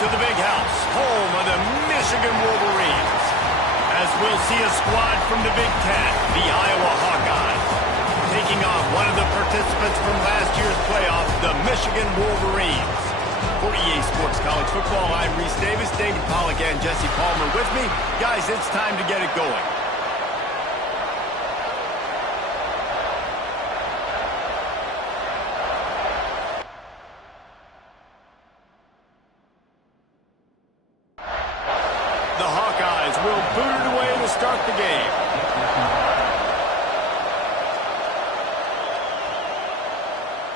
to the big house, home of the Michigan Wolverines, as we'll see a squad from the Big Ten, the Iowa Hawkeyes, taking on one of the participants from last year's playoff, the Michigan Wolverines. For EA Sports College Football, I'm Reese Davis, David Pollack, and Jesse Palmer with me. Guys, it's time to get it going. The Hawkeyes will boot it away to start the game.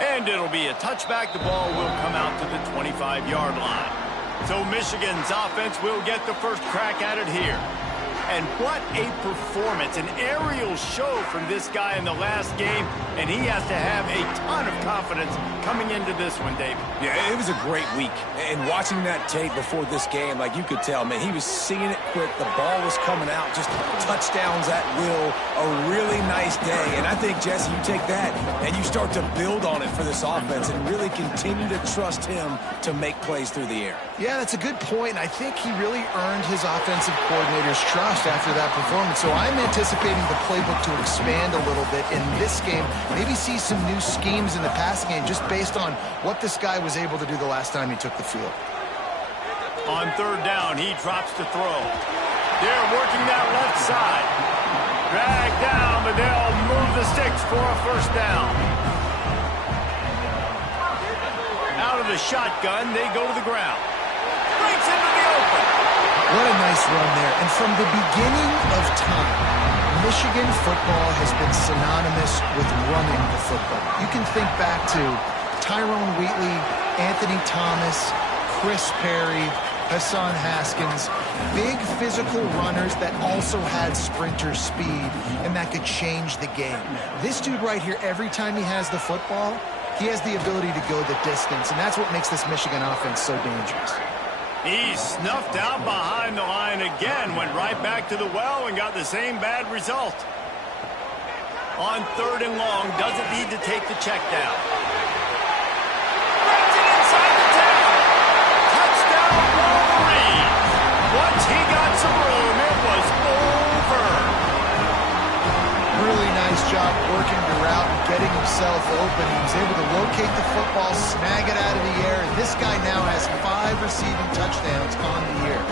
And it'll be a touchback. The ball will come out to the 25-yard line. So Michigan's offense will get the first crack at it here. And what a performance, an aerial show from this guy in the last game, and he has to have a ton of confidence coming into this one, David. Yeah, it was a great week. And watching that tape before this game, like, you could tell, man, he was seeing it quick. The ball was coming out, just touchdowns at will. A really nice day. And I think, Jesse, you take that and you start to build on it for this offense and really continue to trust him to make plays through the air. Yeah, that's a good point. I think he really earned his offensive coordinator's trust after that performance. So I'm anticipating the playbook to expand a little bit in this game. Maybe see some new schemes in the passing game just based on what this guy was able to do the last time he took the field. On third down, he drops to throw. They're working that left side. Drag down, but they'll move the sticks for a first down. Out of the shotgun, they go to the ground. Breaks into the open. What a nice run there. And from the beginning of time, Michigan football has been synonymous with running the football. You can think back to Tyrone Wheatley, Anthony Thomas, Chris Perry, Hassan Haskins, big physical runners that also had sprinter speed and that could change the game. This dude right here, every time he has the football, he has the ability to go the distance, and that's what makes this Michigan offense so dangerous. He snuffed out behind the line again, went right back to the well and got the same bad result. On third and long, doesn't need to take the check down. Brings it inside the 10. Touchdown, Wolverines. Once he got some room, it was over. Really nice job working the route and getting himself open. He was able to locate the football, snag it out of the air, and this guy now has 5 receiving touchdowns on the year.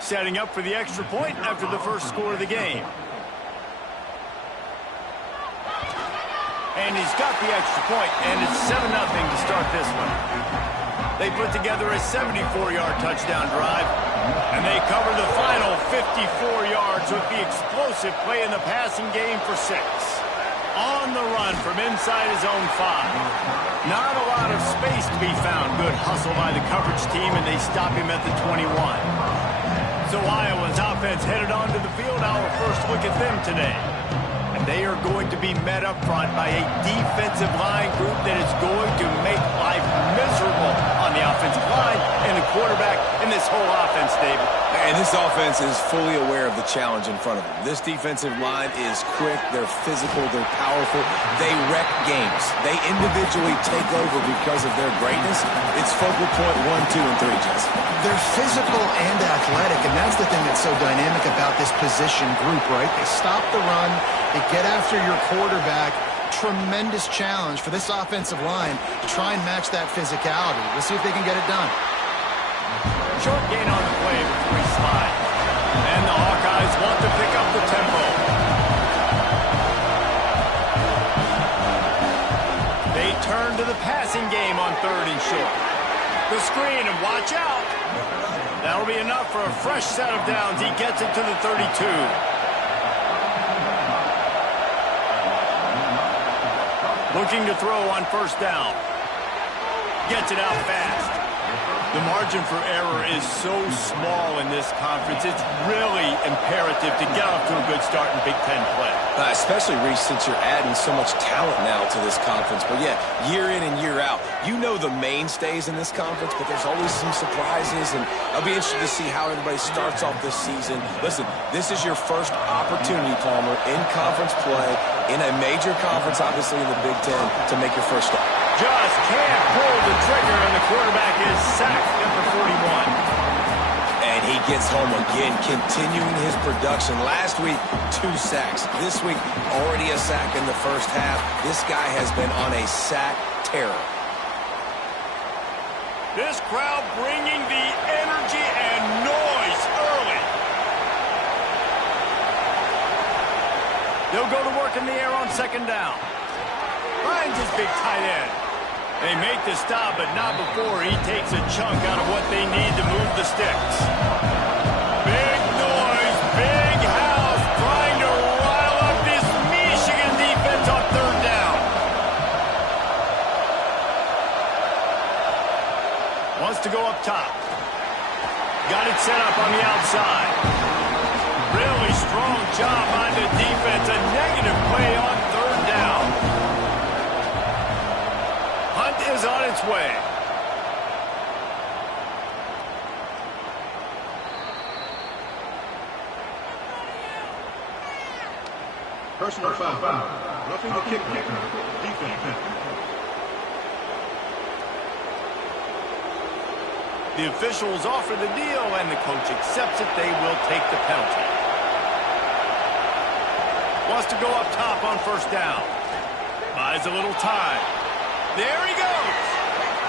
Setting up for the extra point after the first score of the game. And he's got the extra point, and it's 7-0 to start this one. They put together a 74-yard touchdown drive, and they cover the final 54 yards with the explosive play in the passing game for 6. On the run from inside his own 5. Not a lot of space to be found. Good hustle by the coverage team, and they stop him at the 21. So Iowa's offense headed onto the field. Our first look at them today. And they are going to be met up front by a defensive line group that is going to make life miserable on the offensive line and the quarterback in this whole offense, David. And this offense is fully aware of the challenge in front of them. This defensive line is quick, they're physical, they're powerful, they wreck games. They individually take over because of their greatness. It's focal point 1, 2, and 3, Jesse. They're physical and athletic, and that's the thing that's so dynamic about this position group, right? They stop the run, they get after your quarterback. Tremendous challenge for this offensive line to try and match that physicality. We'll see if they can get it done. Short gain on the play before he slides. And the Hawkeyes want to pick up the tempo. They turn to the passing game on third and short. The screen, and watch out. That'll be enough for a fresh set of downs. He gets it to the 32. Looking to throw on first down. Gets it out fast. The margin for error is so small in this conference. It's really imperative to get off to a good start in Big Ten play. Especially, Reese, since you're adding so much talent now to this conference. But, yeah, year in and year out, you know the mainstays in this conference, but there's always some surprises, and I'll be interested to see how everybody starts off this season. Listen, this is your first opportunity, Palmer, in conference play. in a major conference, obviously in the Big Ten, to make your first stop. Just can't pull the trigger, and the quarterback is sacked at the 41. And he gets home again, continuing his production. Last week, 2 sacks. This week, already a sack in the first half. This guy has been on a sack terror. This crowd bringing the energy and noise early. They'll go to work in the air on second down. Finds his big tight end. They make the stop, but not before he takes a chunk out of what they need to move the sticks. Big noise, big house, trying to rile up this Michigan defense on third down. Wants to go up top. Got it set up on the outside. Really strong job by the defense. A negative play on third down. Hunt is on its way. Personal foul. Roughing the kick. Defense. The officials offer the deal, and the coach accepts it. They will take the penalty. Wants to go up top on first down. Buys a little time. There he goes.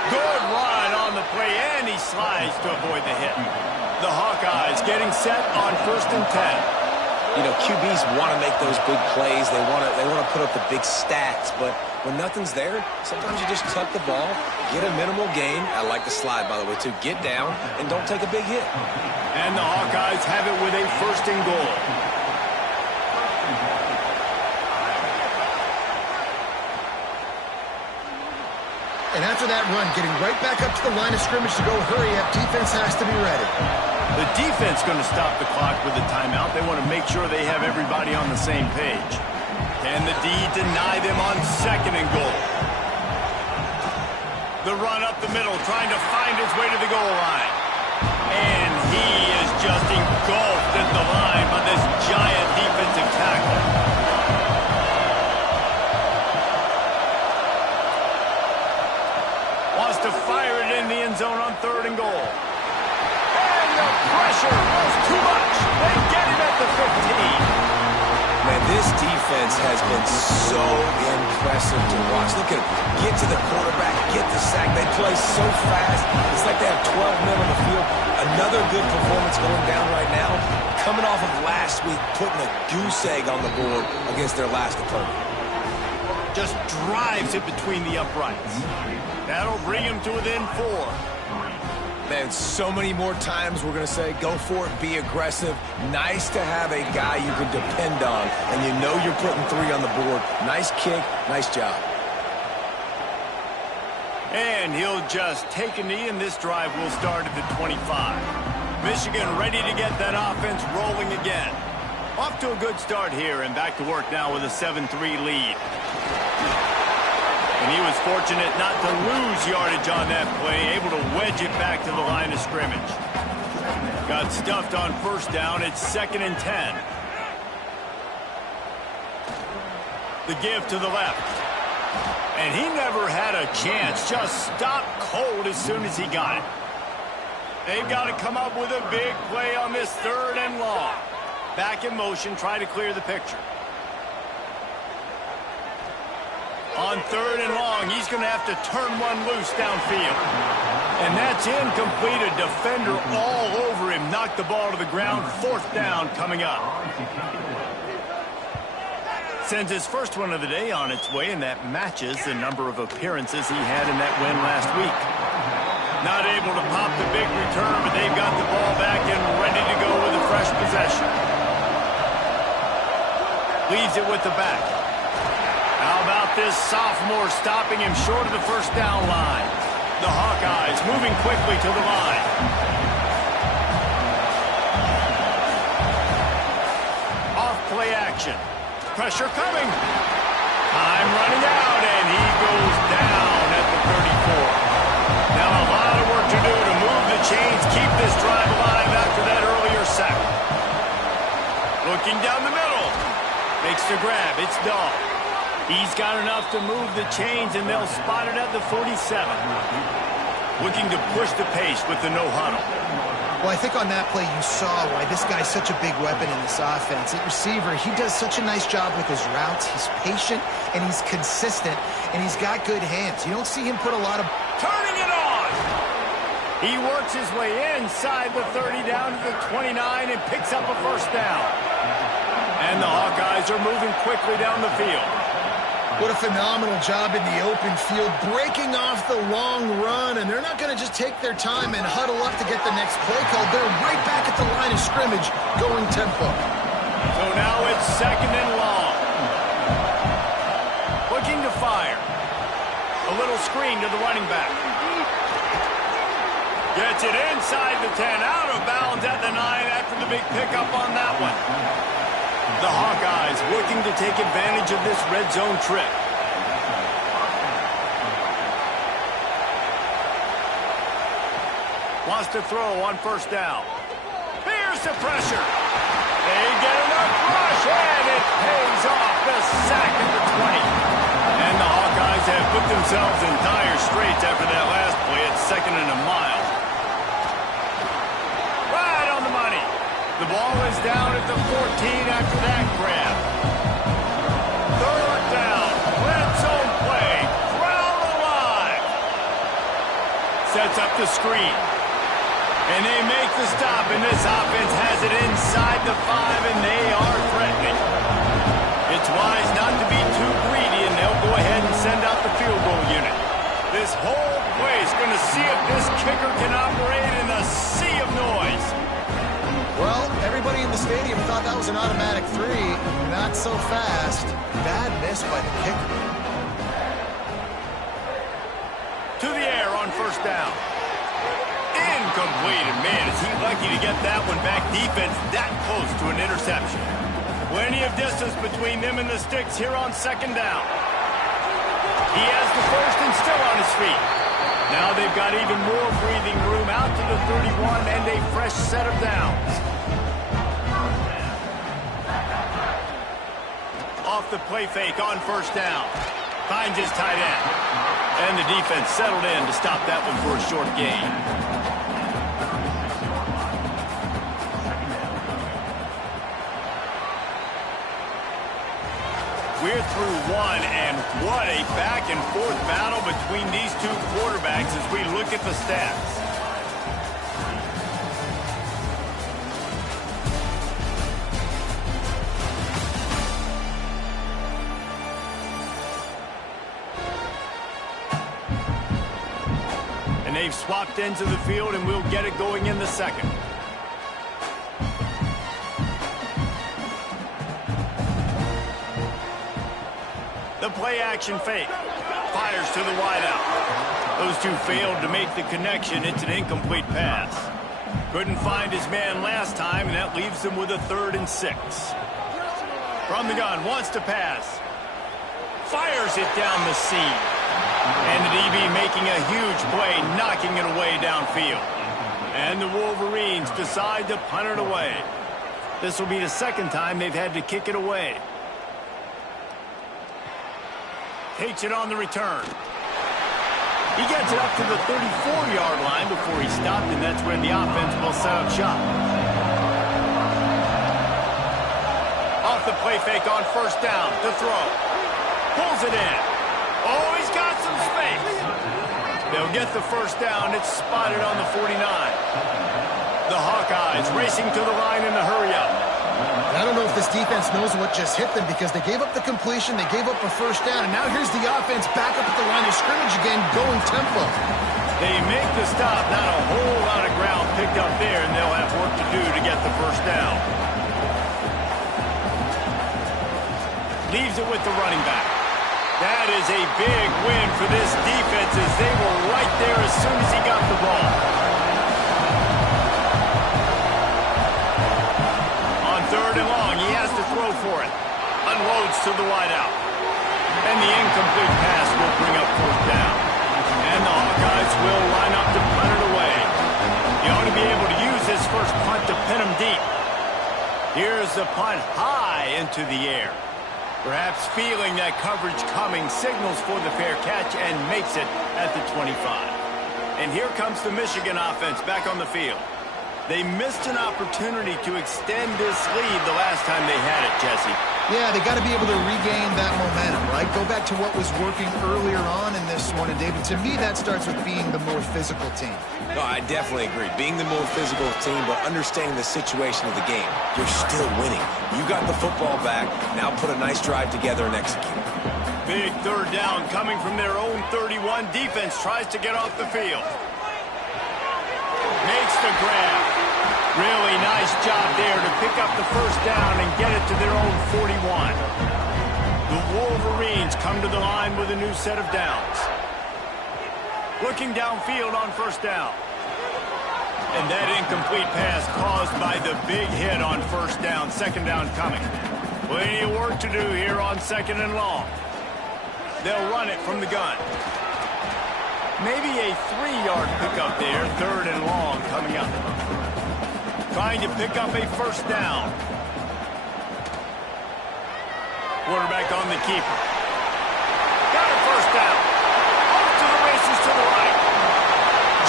Good run on the play, and he slides to avoid the hit. The Hawkeyes getting set on 1st and 10. You know, QBs want to make those big plays. They want to put up the big stats. But when nothing's there, sometimes you just tuck the ball, get a minimal gain. I like the slide, by the way, too. Get down and don't take a big hit. And the Hawkeyes have it with a 1st and goal. And after that run, getting right back up to the line of scrimmage to go hurry up, defense has to be ready. The defense going to stop the clock with a timeout. They want to make sure they have everybody on the same page. Can the D deny them on 2nd and goal? The run up the middle, trying to find his way to the goal line. And he is just engulfed at the line by this giant defensive tackle. Wants to fire it in the end zone on 3rd and goal. And the pressure was too much. They get him at the 15. Man, this defense has been so impressive to watch. Look at them. Get to the quarterback, get the sack. They play so fast. It's like they have 12 men on the field. Another good performance going down right now. Coming off of last week, putting a goose egg on the board against their last opponent. Just drives it between the uprights. That'll bring him to within 4. Man, so many more times we're going to say, go for it, be aggressive. Nice to have a guy you can depend on, and you know you're putting 3 on the board. Nice kick, nice job. And he'll just take a knee, and this drive will start at the 25. Michigan ready to get that offense rolling again. Off to a good start here, and back to work now with a 7-3 lead. And he was fortunate not to lose yardage on that play, able to wedge it back to the line of scrimmage. Got stuffed on first down. It's 2nd and 10. The give to the left. And he never had a chance. Just stopped cold as soon as he got it. They've got to come up with a big play on this 3rd and long. Back in motion, try to clear the picture. On 3rd and long, he's going to have to turn one loose downfield. And that's incomplete. A defender all over him. Knocked the ball to the ground. 4th down coming up. Sends his first one of the day on its way, and that matches the number of appearances he had in that win last week. Not able to pop the big return, but they've got the ball back and ready to go with a fresh possession. Leaves it with the back. How about this sophomore stopping him short of the 1st down line? The Hawkeyes moving quickly to the line. Off play action. Pressure coming. Time running out, and he goes down at the 34. Now a lot of work to do to move the chains, keep this drive alive after that earlier sack. Looking down the middle. Makes the grab. It's Dahl. He's got enough to move the chains, and they'll spot it at the 47. Looking to push the pace with the no huddle. Well, I think on that play you saw why this guy's such a big weapon in this offense. At receiver, he does such a nice job with his routes. He's patient, and he's consistent, and he's got good hands. You don't see him put a lot of... Turning it on! He works his way inside the 30 down to the 29 and picks up a first down. And the Hawkeyes are moving quickly down the field. What a phenomenal job in the open field, breaking off the long run, and they're not going to just take their time and huddle up to get the next play call. They're right back at the line of scrimmage going tempo. So now it's second and long. Looking to fire. A little screen to the running back. Gets it inside the 10, out of bounds at the 9 after the big pickup on that one. The Hawkeyes looking to take advantage of this red zone trip. Wants to throw on first down. Here's the pressure. They get enough rush, and it pays off. The sack at the 20. And the Hawkeyes have put themselves in dire straits after that last play at second and a mile. Right on the money. The ball is down at the 14 after that grab. Third down. Red zone play. Crowd alive. Sets up the screen. And they make the stop, and this offense has it inside the 5, and they are threatening. It's wise not to be too greedy, and they'll go ahead and send out the field goal unit. This whole play is going to see if this kicker can operate in a sea of noise. Well, everybody in the stadium thought that was an automatic 3. Not so fast. Bad miss by the kicker. To the air on first down. Incomplete, and man, is he lucky to get that one back. Defense that close to an interception. Plenty of distance between them and the sticks here on second down. He has the first and still on his feet. Now they've got even more breathing room out to the 31 and a fresh set of downs. Off the play fake on first down. Finds his tight end. And the defense settled in to stop that one for a short gain. We're through one, and what a back-and-forth battle between these two quarterbacks as we look at the stats. And they've swapped ends of the field, and we'll get it going in the second. The play-action fake. Fires to the wideout. Those two failed to make the connection. It's an incomplete pass. Couldn't find his man last time, and that leaves him with a 3rd and 6. From the gun, wants to pass. Fires it down the seam. And the DB making a huge play, knocking it away downfield. And the Wolverines decide to punt it away. This will be the second time they've had to kick it away. Takes it on the return. He gets it up to the 34-yard line before he stopped, and that's when the offense will set up shop. Off the play fake on first down to throw. Pulls it in. Oh, he's got some space. They'll get the first down. It's spotted on the 49. The Hawkeyes racing to the line in the hurry-up. I don't know if this defense knows what just hit them because they gave up the completion, they gave up a first down, and now here's the offense back up at the line of scrimmage again, going tempo. They make the stop, not a whole lot of ground picked up there, and they'll have work to do to get the first down. Leaves it with the running back. That is a big win for this defense as they were right there as soon as he got the ball. Third and long, he has to throw for it. Unloads to the wideout. And the incomplete pass will bring up fourth down. And the Hawkeyes will line up to punt it away. He ought to be able to use his first punt to pin him deep. Here's the punt high into the air. Perhaps feeling that coverage coming, signals for the fair catch and makes it at the 25. And here comes the Michigan offense back on the field. They missed an opportunity to extend this lead the last time they had it, Jesse. Yeah, they got to be able to regain that momentum, right? Go back to what was working earlier on in this one. And, David, to me, that starts with being the more physical team. No, I definitely agree. Being the more physical team, but understanding the situation of the game. You're still winning. You got the football back. Now put a nice drive together and execute. Big third down coming from their own 31. Defense tries to get off the field. Makes the grab. Really nice job there to pick up the first down and get it to their own 41. The Wolverines come to the line with a new set of downs. Looking downfield on first down. And that incomplete pass caused by the big hit on first down. Second down coming. Plenty of work to do here on second and long. They'll run it from the gun. Maybe a 3-yard pickup there. Third and long coming up. Trying to pick up a first down. Quarterback on the keeper. Got a first down. Off to the races to the right.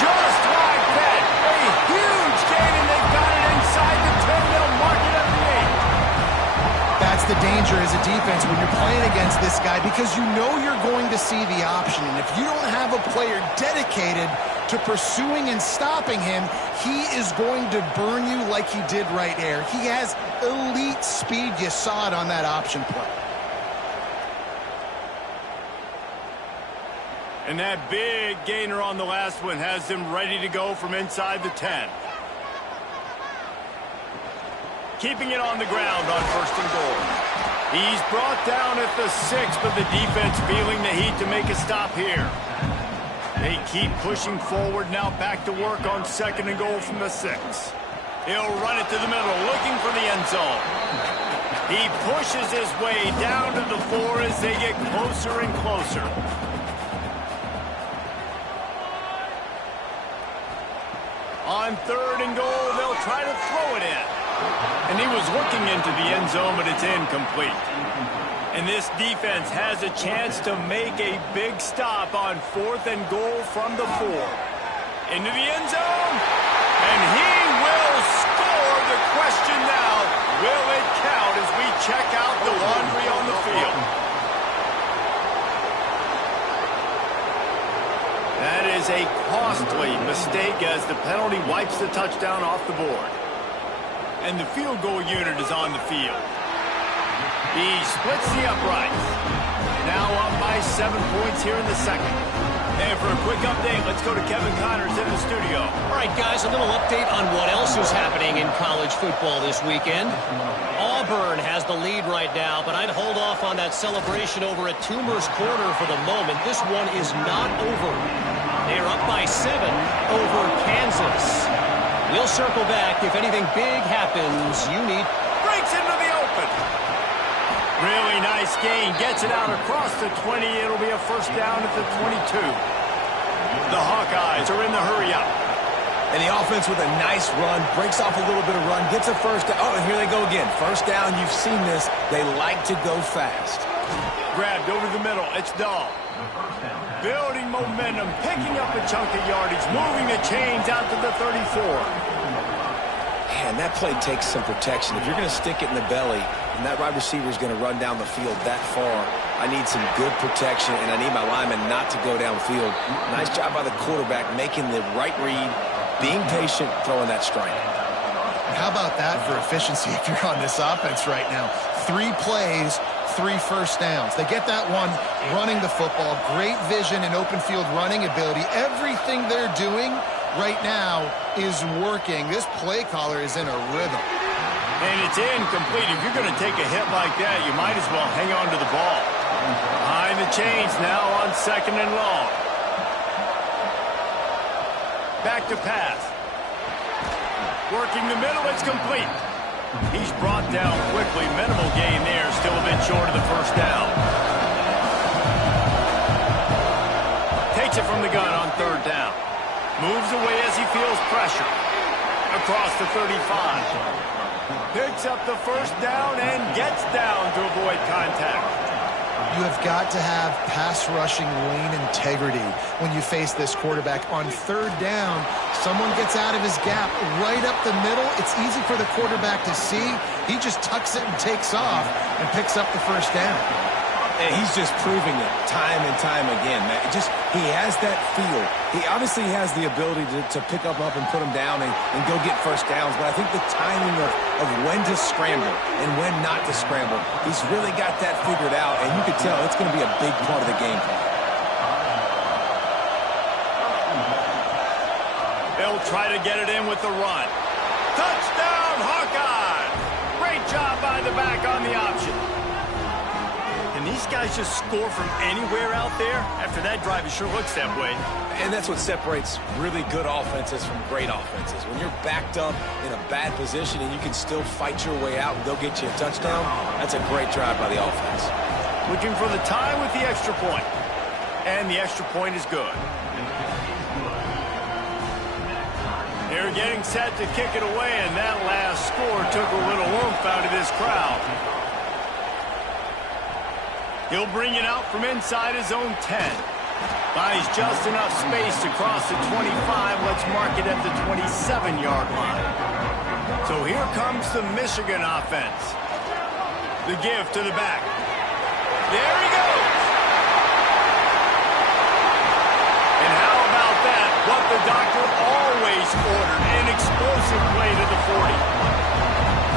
Just like that. A huge gain, and they've got it inside the 10. They'll mark it at the 8. That's the danger as a defense when you're playing against this guy, because you know you're going to see the option. And if you don't have a player dedicated to pursuing and stopping him, he is going to burn you like he did right there. He has elite speed. You saw it on that option play. And that big gainer on the last one has them ready to go from inside the 10. Keeping it on the ground on first and goal. He's brought down at the 6, but the defense feeling the heat to make a stop here. They keep pushing forward, now back to work on second and goal from the 6. He'll run it to the middle, looking for the end zone. He pushes his way down to the 4 as they get closer and closer. On third and goal, they'll try to throw it in. And he was looking into the end zone, but it's incomplete. And this defense has a chance to make a big stop on fourth and goal from the 4. Into the end zone, and he will score. The question now, will it count as we check out the laundry on the field? That is a costly mistake as the penalty wipes the touchdown off the board. And the field goal unit is on the field. He splits the uprights. Now up by 7 points here in the second. And for a quick update, let's go to Kevin Connors in the studio. All right, guys, a little update on what else is happening in college football this weekend. Auburn has the lead right now, but I'd hold off on that celebration over at Toomer's Corner for the moment. This one is not over. They're up by 7 over Kansas. We'll circle back. If anything big happens, you need... Breaks into the open. Really nice gain. Gets it out across the 20. It'll be a first down at the 22. The Hawkeyes are in the hurry up. And the offense with a nice run, breaks off a little bit of run, gets a first down. Oh, and here they go again. First down, you've seen this. They like to go fast. Grabbed over the middle. It's Dahl. Building momentum, picking up a chunk of yardage, moving the chains out to the 34. Man, that play takes some protection. If you're going to stick it in the belly, and that wide receiver is going to run down the field that far, I need some good protection, and I need my lineman not to go downfield. Nice job by the quarterback, making the right read, being patient, throwing that strike. How about that for efficiency if you're on this offense right now? 3 plays, 3 first downs. They get that one running the football. Great vision and open field running ability. Everything they're doing right now is working. This play caller is in a rhythm. And it's incomplete. If you're going to take a hit like that, you might as well hang on to the ball. Behind the chains now on second and long. Back to pass. Working the middle, it's complete. He's brought down quickly. Minimal gain there, still a bit short of the first down. Takes it from the gun on third down. Moves away as he feels pressure. Across the 35. Picks up the first down and gets down to avoid contact. You have got to have pass rushing lane integrity when you face this quarterback. On third down, someone gets out of his gap right up the middle. It's easy for the quarterback to see. He just tucks it and takes off and picks up the first down. And he's just proving it time and time again, man. He has that feel. He obviously has the ability to pick up and put him down and go get first downs, but I think the timing of when to scramble and when not to scramble, he's really got that figured out, and you can tell it's going to be a big part of the game plan. They'll try to get it in with the run. Touchdown, Hawkeye! Great job by the back on the option. Can these guys just score from anywhere out there? After that drive, it sure looks that way. And that's what separates really good offenses from great offenses. When you're backed up in a bad position and you can still fight your way out and they'll get you a touchdown, that's a great drive by the offense. Looking for the tie with the extra point. And the extra point is good. They're getting set to kick it away, and that last score took a little oomph out of this crowd. He'll bring it out from inside his own 10. Buys just enough space to cross the 25. Let's mark it at the 27-yard line. So here comes the Michigan offense. The give to the back. There he goes. And how about that? What the doctor always ordered, an explosive play to the 40.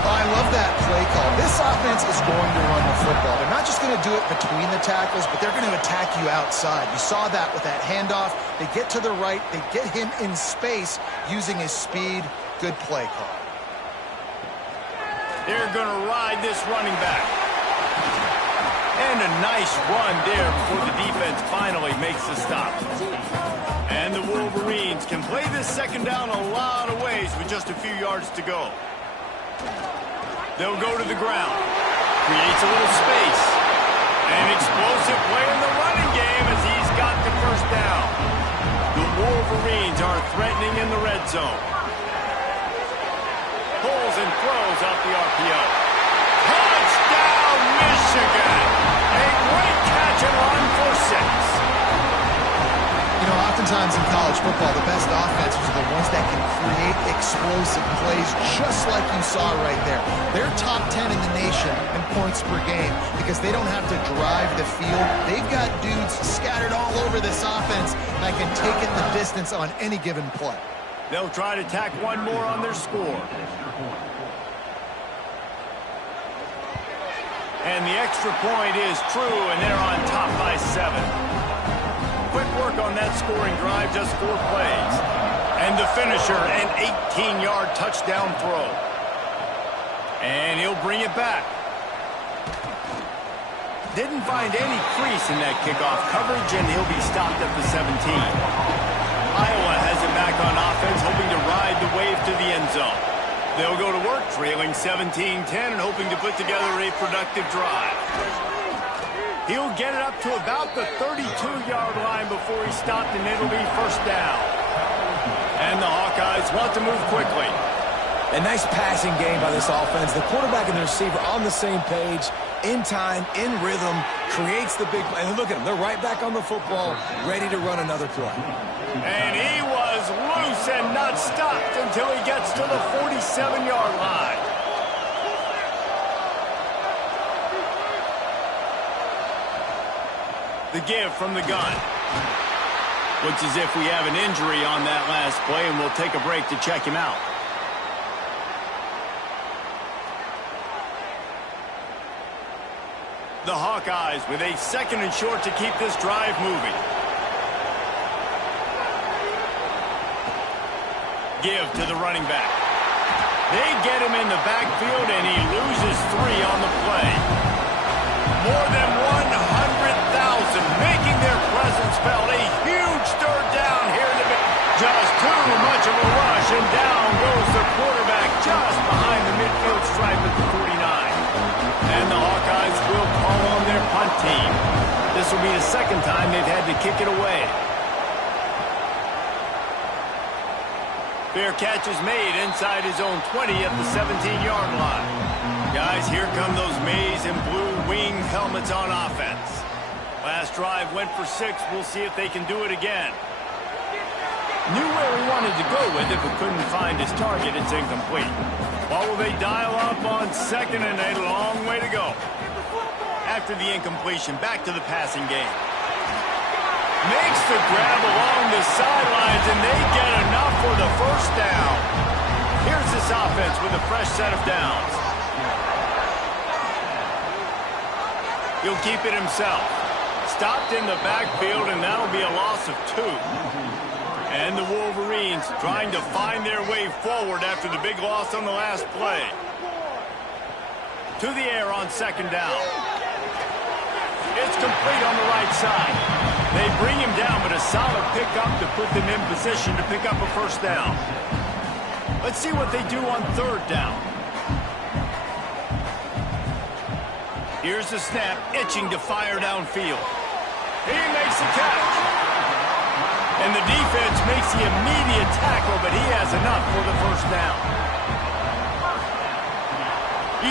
I love that play call. This offense is going to run the football. They're not just going to do it between the tackles, but they're going to attack you outside. You saw that with that handoff. They get to the right. They get him in space using his speed. Good play call. They're going to ride this running back. And a nice run there before the defense finally makes the stop. And the Wolverines can play this second down a lot of ways with just a few yards to go. They'll go to the ground. Creates a little space. An explosive play in the running game as he's got the first down. The Wolverines are threatening in the red zone. Pulls and throws off the RPO. Touchdown, Michigan! A great catch and run for 6. You know, oftentimes in college football, the best offenses are the ones that can create explosive plays just like you saw right there. They're top 10 in the nation in points per game because they don't have to drive the field. They've got dudes scattered all over this offense that can take it the distance on any given play. They'll try to tack one more on their score. And the extra point is true, and they're on top by 7. Quick work on that scoring drive, just 4 plays. And the finisher, an 18-yard touchdown throw. And he'll bring it back. Didn't find any crease in that kickoff coverage, and he'll be stopped at the 17. Iowa has it back on offense, hoping to ride the wave to the end zone. They'll go to work, trailing 17-10 and hoping to put together a productive drive. He'll get it up to about the 32-yard line before he's stopped, and it'll be first down. And the Hawkeyes want to move quickly. A nice passing game by this offense. The quarterback and the receiver on the same page, in time, in rhythm, creates the big play. And look at them. They're right back on the football, ready to run another play. And he was loose and not stopped until he gets to the 47-yard line. The give from the gun. Looks as if we have an injury on that last play, and we'll take a break to check him out. The Hawkeyes with a second and short to keep this drive moving. Give to the running back. They get him in the backfield, and he loses 3 on the play. More than 100,000 making their presence felt. A huge third down here in the middle. Just too much of a rush, and down goes the quarterback just behind the midfield stripe at the 49. And the Hawkeyes will call on their punt team. This will be the second time they've had to kick it away. Fair catch is made inside his own 20 at the 17-yard line. Guys, here come those maize and blue winged helmets on offense. Last drive went for 6. We'll see if they can do it again. Knew where he wanted to go with it, but couldn't find his target. It's incomplete. What will they dial up on second and a long way to go? After the incompletion, back to the passing game. Makes the grab along the sidelines, and they get enough for the first down. Here's this offense with a fresh set of downs. He'll keep it himself. Stopped in the backfield, and that'll be a loss of 2. And the Wolverines trying to find their way forward after the big loss on the last play. To the air on second down. It's complete on the right side. They bring him down, but a solid pickup to put them in position to pick up a first down. Let's see what they do on third down. Here's the snap, itching to fire downfield. He makes the catch. And the defense makes the immediate tackle, but he has enough for the first down.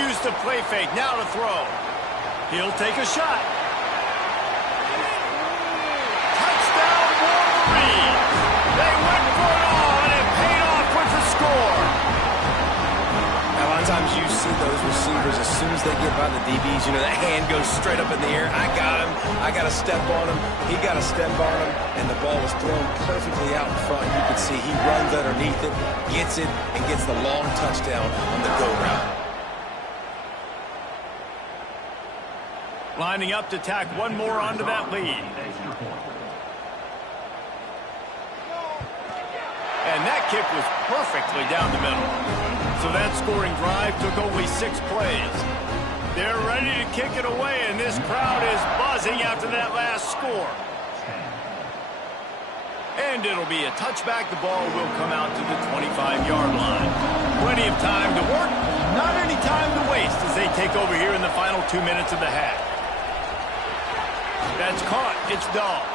Use the play fake, now to throw. He'll take a shot. Touchdown, Wolverines! They went for it all, and it paid off with the score. A lot of times you see those receivers, as soon as they get by the DBs, you know, that hand goes straight up in the air. I got him. I got a step on him. He got a step on him, and the ball was thrown perfectly out in front. You can see he runs underneath it, gets it, and gets the long touchdown on the go route. Lining up to tack one more onto that lead. And that kick was perfectly down the middle. So that scoring drive took only 6 plays. They're ready to kick it away, and this crowd is buzzing after that last score. And it'll be a touchback. The ball will come out to the 25-yard line. Plenty of time to work, not any time to waste as they take over here in the final 2 minutes of the half. That's caught. It's Dahl.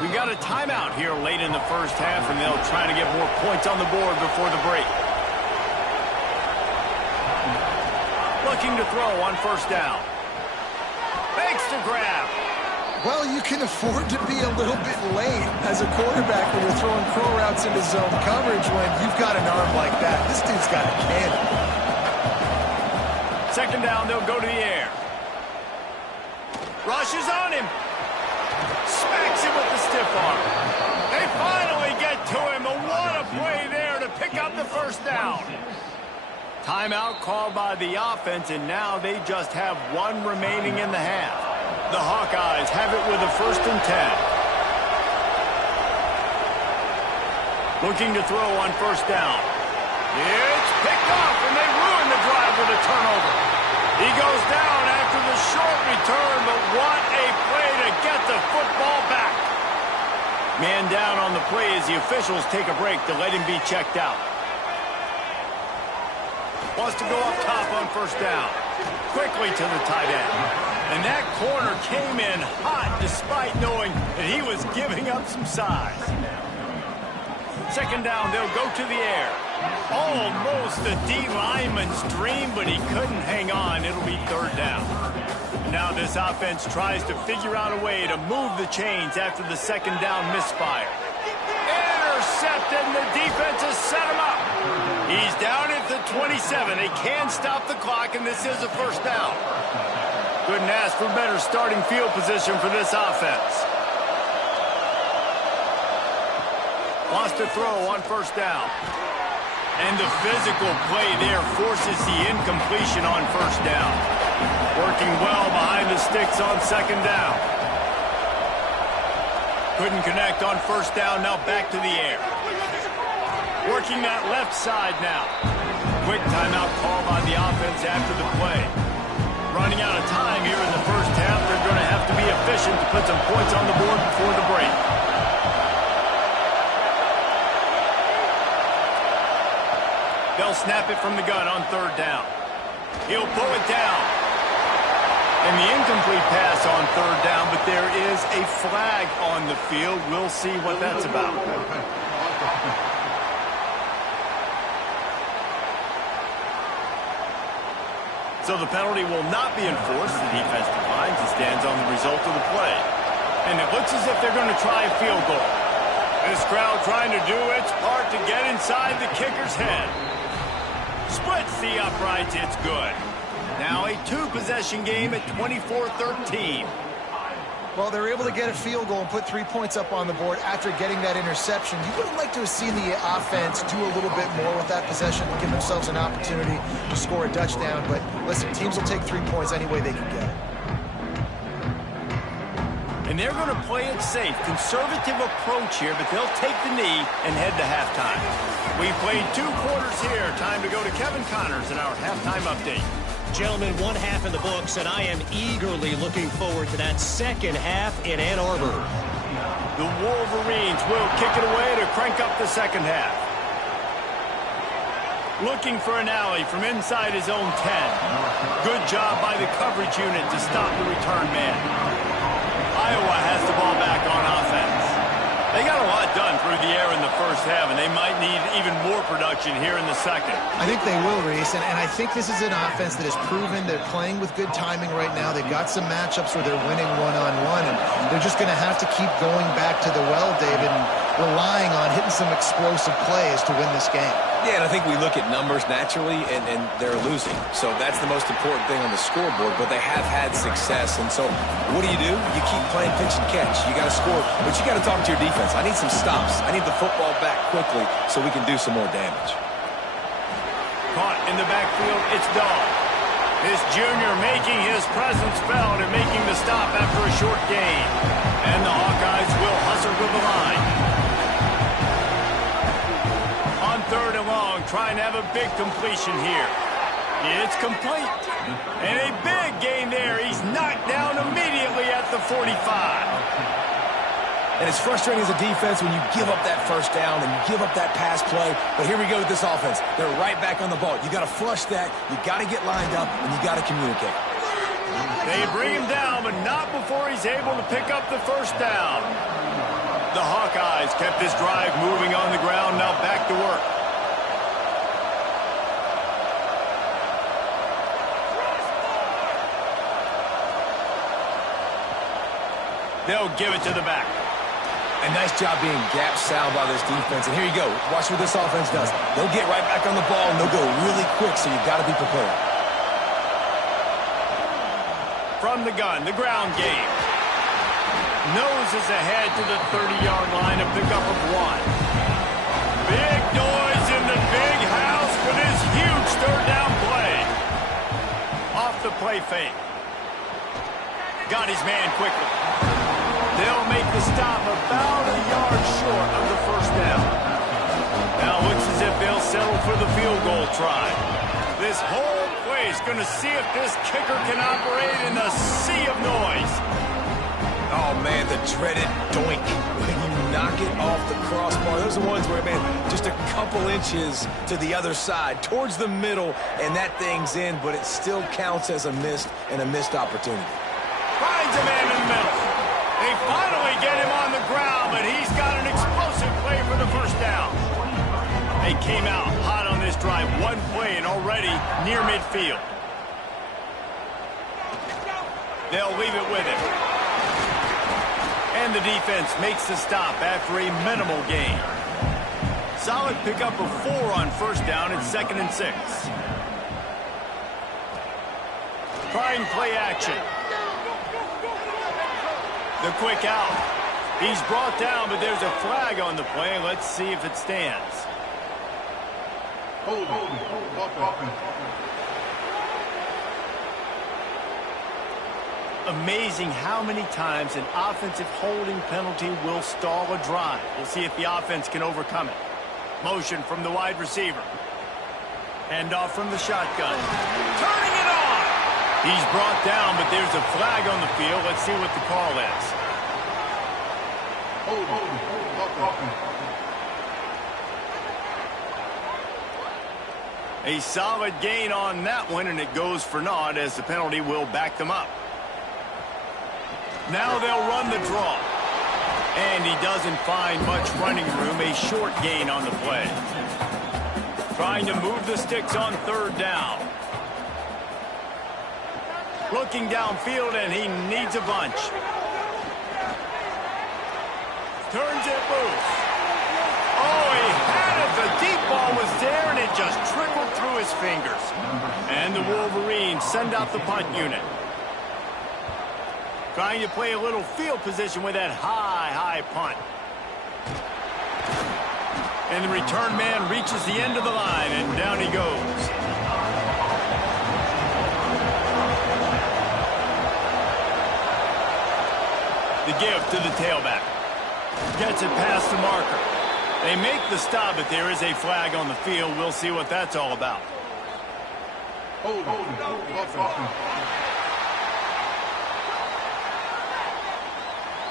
We got a timeout here late in the first half, and they'll try to get more points on the board before the break. Looking to throw on first down. Makes the grab. Well, you can afford to be a little bit late as a quarterback when you're throwing crow routes into zone coverage when you've got an arm like that. This dude's got a cannon. Second down, they'll go to the air. Rushes on him. Smacks him with the stiff arm. They finally get to him, but what a play there to pick up the first down. Timeout called by the offense, and now they just have 1 remaining in the half. The Hawkeyes have it with a 1st and 10. Looking to throw on first down. It's picked off, and they ruin the drive with a turnover. He goes down after the short return, but what a play to get the football back. Man down on the play as the officials take a break to let him be checked out. Wants to go up top on first down. Quickly to the tight end. And that corner came in hot despite knowing that he was giving up some size. Second down, they'll go to the air. Almost a D lineman's dream, but he couldn't hang on. It'll be third down. Now this offense tries to figure out a way to move the chains after the second down misfire. Intercepted, and the defense has set him up. He's down at the 27. They can stop the clock, and this is a first down. Couldn't ask for better starting field position for this offense. Wants to throw on first down. And the physical play there forces the incompletion on first down. Working well behind the sticks on second down. Couldn't connect on first down, now back to the air. Working that left side now. Quick timeout call by the offense after the play. Running out of time here in the first half. They're going to have to be efficient to put some points on the board before the break. They'll snap it from the gun on third down. He'll pull it down. And the incomplete pass on third down, but there is a flag on the field. We'll see what that's about. So the penalty will not be enforced. The defense declines and stands on the result of the play. And it looks as if they're going to try a field goal. This crowd trying to do its part to get inside the kicker's head. Splits the uprights. It's good. Now a two-possession game at 24-13. Well, they're able to get a field goal and put 3 points up on the board after getting that interception. You would have liked to have seen the offense do a little bit more with that possession, give themselves an opportunity to score a touchdown. But listen, teams will take 3 points any way they can get it. And they're going to play it safe. Conservative approach here, but they'll take the knee and head to halftime. We played 2 quarters here. Time to go to Kevin Connors in our halftime update. Gentlemen, 1 half in the books, and I am eagerly looking forward to that second half in Ann Arbor. The Wolverines will kick it away to crank up the second half. Looking for an alley from inside his own 10. Good job by the coverage unit to stop the return man. Iowa has the ball back on offense. They got a lot done through the air in the first half, and they might need even more production here in the second. I think they will, Reese, and I think this is an offense that has proven they're playing with good timing right now. They've got some matchups where they're winning one-on-one, and they're just going to have to keep going back to the well, David, and relying on hitting some explosive plays to win this game. Yeah, and I think we look at numbers naturally, and they're losing. So that's the most important thing on the scoreboard, but they have had success. And so what do? You keep playing pitch and catch. You got to score, but you got to talk to your defense. I need some stops. I need the football back quickly so we can do some more damage. Caught in the backfield, it's Dahl. This junior making his presence felt and making the stop after a short gain. And the Hawkeyes will hustle to the line. On 3rd and long, trying to have a big completion here. It's complete. And a big gain there. He's knocked down immediately at the 45. And it's frustrating as a defense when you give up that first down and you give up that pass play. But here we go with this offense. They're right back on the ball. You got to flush that. You got to get lined up, and you got to communicate. They bring him down, but not before he's able to pick up the first down. The Hawkeyes kept this drive moving on the ground. Now back to work. They'll give it to the back. A nice job being gap sound by this defense. And here you go. Watch what this offense does. They'll get right back on the ball, and they'll go really quick, so you've got to be prepared. From the gun, the ground game. Noses ahead to the 30-yard line, a pickup of 1. Big noise in the big house for this huge third down play. Off the play fake. Got his man quickly. They'll make the stop about a yard short of the first down. Now looks as if they'll settle for the field goal try. This whole place going to see if this kicker can operate in the sea of noise. Oh, man, the dreaded doink. When you knock it off the crossbar. Those are the ones where, man, just a couple inches to the other side, towards the middle, and that thing's in, but it still counts as a missed opportunity. Finds a man in the middle. They finally get him on the ground, but he's got an explosive play for the first down. They came out hot on this drive. One play and already near midfield. They'll leave it with him. And the defense makes the stop after a minimal gain. Solid pickup of 4 on first down and 2nd and 6. Trying play action. The quick out. He's brought down, but there's a flag on the play. Let's see if it stands. Hold. Amazing how many times an offensive holding penalty will stall a drive. We'll see if the offense can overcome it. Motion from the wide receiver. Hand off from the shotgun. Turning it on! He's brought down, but there's a flag on the field. Let's see what the call is. A solid gain on that one, and it goes for naught as the penalty will back them up. Now they'll run the draw. And he doesn't find much running room. A short gain on the play. Trying to move the sticks on 3rd down. Looking downfield, and he needs a bunch. Turns it loose. Oh, he had it. The deep ball was there, and it just trickled through his fingers. And the Wolverines send out the punt unit. Trying to play a little field position with that high punt. And the return man reaches the end of the line, and down he goes. The give to the tailback. Gets it past the marker. They make the stop, but there is a flag on the field. We'll see what that's all about.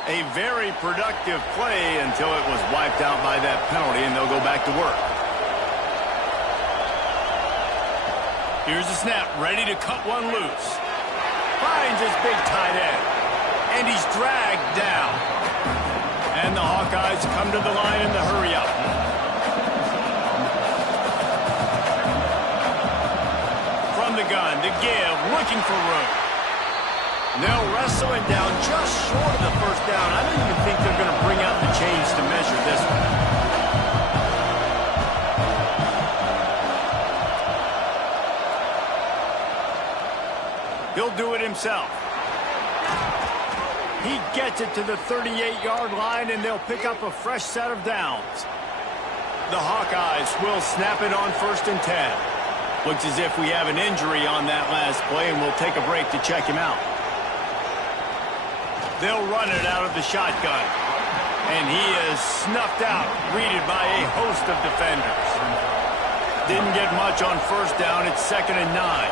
A very productive play until it was wiped out by that penalty, and they'll go back to work. Here's the snap, ready to cut one loose. Finds his big tight end, and he's dragged down. And the Hawkeyes come to the line in the hurry-up. From the gun, the give, looking for room. They'll wrestle it down just short of the first down. I don't even think they're going to bring out the chains to measure this one. He'll do it himself. He gets it to the 38-yard line, and they'll pick up a fresh set of downs. The Hawkeyes will snap it on 1st and 10. Looks as if we have an injury on that last play, and we'll take a break to check him out. They'll run it out of the shotgun. And he is snuffed out, greeted by a host of defenders. Didn't get much on 1st down. It's 2nd and 9.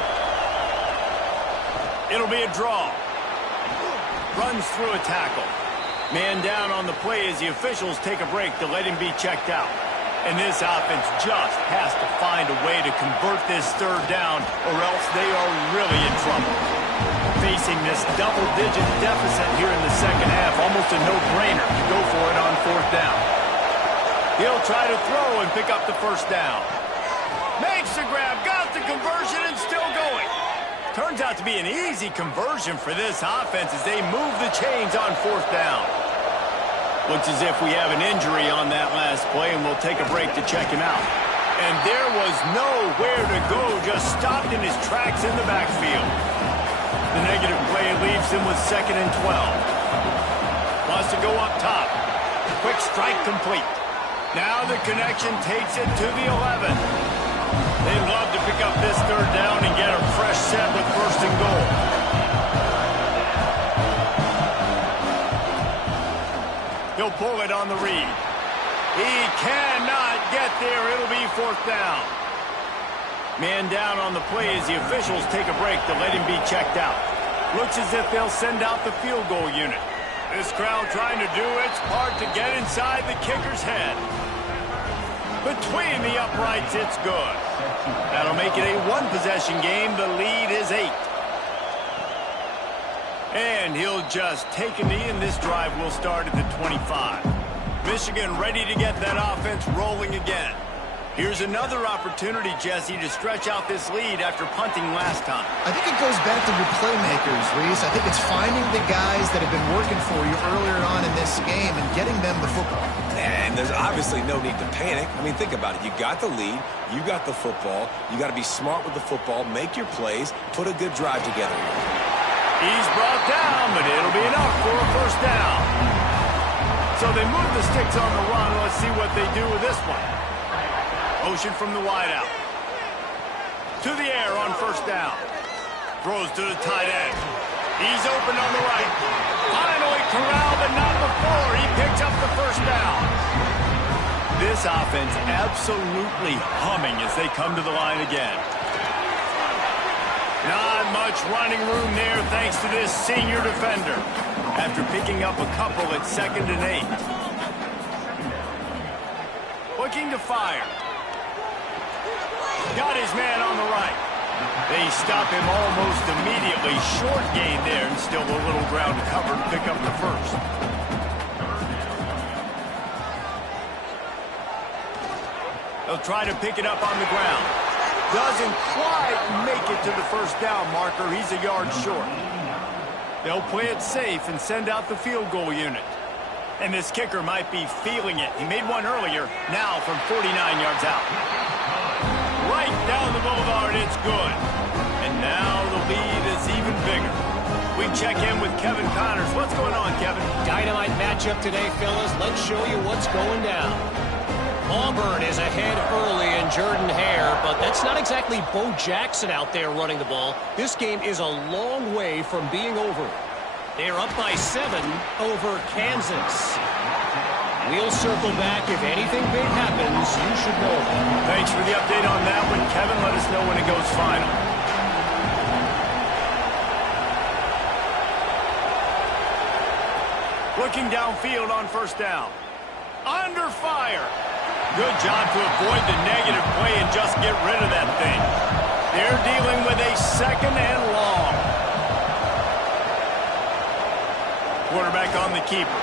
It'll be a draw. Runs through a tackle. Man down on the play as the officials take a break to let him be checked out. And this offense just has to find a way to convert this 3rd down, or else they are really in trouble. Facing this double-digit deficit here in the 2nd half, almost a no-brainer to go for it on 4th down. He'll try to throw and pick up the 1st down. Makes the grab, got the conversion, and still going. Turns out to be an easy conversion for this offense as they move the chains on 4th down. Looks as if we have an injury on that last play, and we'll take a break to check him out. And there was nowhere to go, just stopped in his tracks in the backfield. The negative play leaves him with 2nd and 12. Wants to go up top. Quick strike complete. Now the connection takes it to the 11. They'd love to pick up this 3rd down and get a fresh set with 1st and goal. He'll pull it on the read. He cannot get there. It'll be 4th down. Man down on the play as the officials take a break to let him be checked out. Looks as if they'll send out the field goal unit. This crowd trying to do its part to get inside the kicker's head. Between the uprights, it's good. That'll make it a 1-possession game. The lead is 8. And he'll just take a knee, and this drive will start at the 25. Michigan ready to get that offense rolling again. Here's another opportunity, Jesse, to stretch out this lead after punting last time. I think it goes back to your playmakers, Reese. I think it's finding the guys that have been working for you earlier on in this game and getting them the football. And there's obviously no need to panic. I mean, think about it. You got the lead. You got the football. You got to be smart with the football. Make your plays. Put a good drive together here. He's brought down, but it'll be enough for a 1st down. So they move the sticks on the run. Let's see what they do with this one. Motion from the wideout. To the air on 1st down. Throws to the tight end. He's open on the right. Finally corralled, but not before. He picks up the 1st down. This offense absolutely humming as they come to the line again. Not much running room there thanks to this senior defender. After picking up a couple at 2nd and 8. Looking to fire. Got his man on the right. They stop him almost immediately. Short gain there, and still a little ground to cover to pick up the 1st. They'll try to pick it up on the ground. doesn't quite make it to the first down marker. He's a yard short. They'll play it safe and send out the field goal unit. And this kicker might be feeling it. He made one earlier, now from 49 yards out. Right down the boulevard, it's good. And now the lead is even bigger. We check in with Kevin Connors. What's going on, Kevin? Dynamite matchup today, fellas. Let's show you what's going down. Auburn is ahead early in Jordan Hare, but that's not exactly Bo Jackson out there running the ball. This game is a long way from being over. They're up by 7 over Kansas. We'll circle back. If anything big happens, you should know that. Thanks for the update on that one, Kevin. Let us know when it goes final. Looking downfield on first down. Under fire. Good job to avoid the negative play and just get rid of that thing. They're dealing with a second and long. Quarterback on the keeper.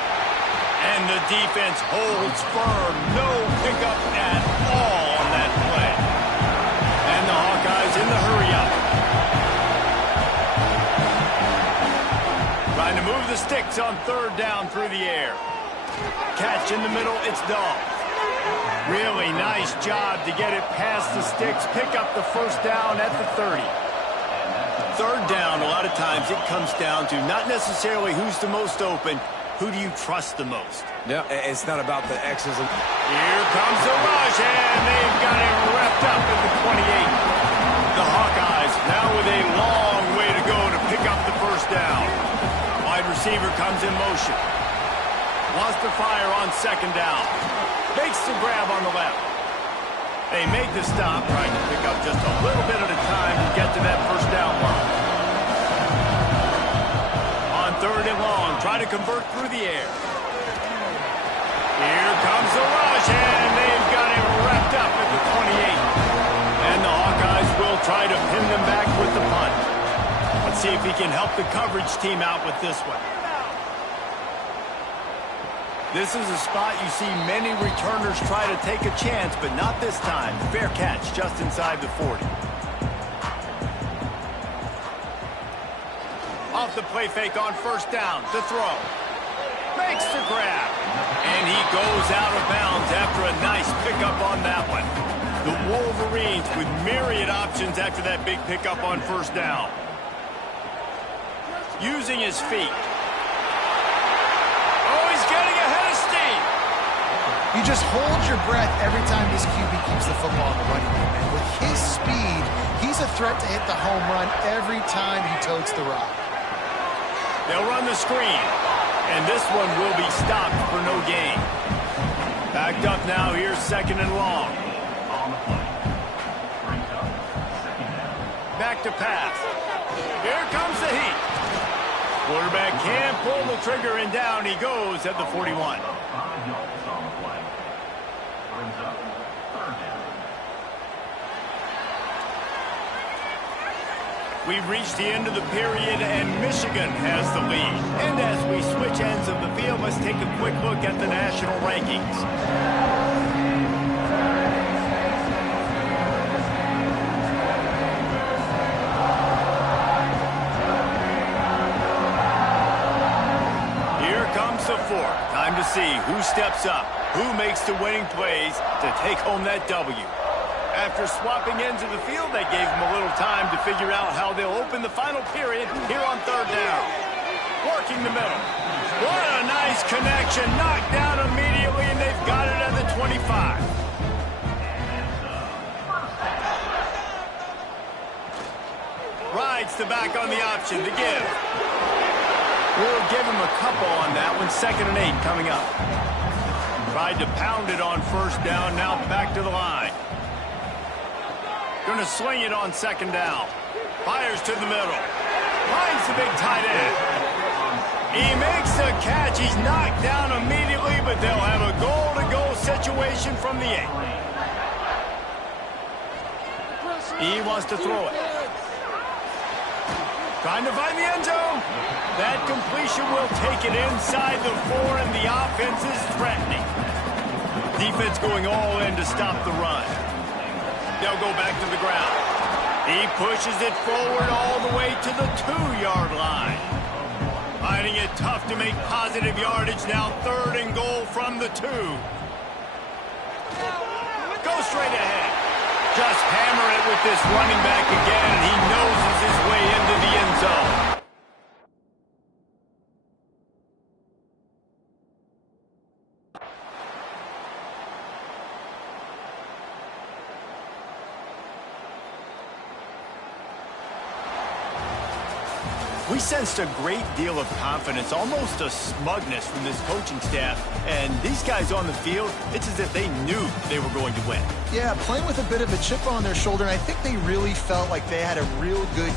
And the defense holds firm. No pickup at all on that play. And the Hawkeyes in the hurry-up. Trying to move the sticks on third down through the air. Catch in the middle, it's Dahl. Really nice job to get it past the sticks, pick up the first down at the 30. Third down, a lot of times it comes down to not necessarily who's the most open, who do you trust the most? Yeah, it's not about the X's. Here comes the rush, and they've got it wrapped up at the 28. The Hawkeyes now with a long way to go to pick up the first down. Wide receiver comes in motion. Wants to fire on second down. Makes the grab on the left. They make the stop, trying to pick up just a little bit at a time to get to that first down line. On third and long, try to convert through the air. Here comes the rush, and they've got it wrapped up at the 28. And the Hawkeyes will try to pin them back with the punt. Let's see if he can help the coverage team out with this one. This is a spot you see many returners try to take a chance, but not this time. Fair catch just inside the 40. Off the play fake on first down to throw. Makes the grab. And he goes out of bounds after a nice pickup on that one. The Wolverines with myriad options after that big pickup on first down. Using his feet. Oh, he's getting ahead of steam. You just hold your breath every time this QB keeps the football in the running game, man. With his speed, he's a threat to hit the home run every time he totes the rock. They'll run the screen, and this one will be stopped for no gain. Backed up now, here's second and long. Back to pass. Here comes the heat. Quarterback can't pull the trigger, and down he goes at the 41. We've reached the end of the period, and Michigan has the lead. And as we switch ends of the field, let's take a quick look at the national rankings. Here comes the fourth. Time to see who steps up, who makes the winning plays to take home that W. After swapping ends of the field, that gave them a little time to figure out how they'll open the final period here on third down. Working the middle. What a nice connection. Knocked down immediately, and they've got it at the 25. Rides the back on the option to give. We'll give him a couple on that one. 2nd and 8 coming up. Tried to pound it on first down. Now back to the line. Going to swing it on second down. Fires to the middle. Finds the big tight end. He makes the catch. He's knocked down immediately, but they'll have a goal-to-goal situation from the 8. He wants to throw it. Trying to find the end zone. That completion will take it inside the 4, and the offense is threatening. Defense going all in to stop the run. They'll go back to the ground. He pushes it forward all the way to the 2-yard line. Finding it tough to make positive yardage now. 3rd and goal from the 2. Go straight ahead. Just hammer it with this running back again, and he noses his way into the end zone. We sensed a great deal of confidence, almost a smugness from this coaching staff. And these guys on the field, it's as if they knew they were going to win. Yeah, playing with a bit of a chip on their shoulder, and I think they really felt like they had a real good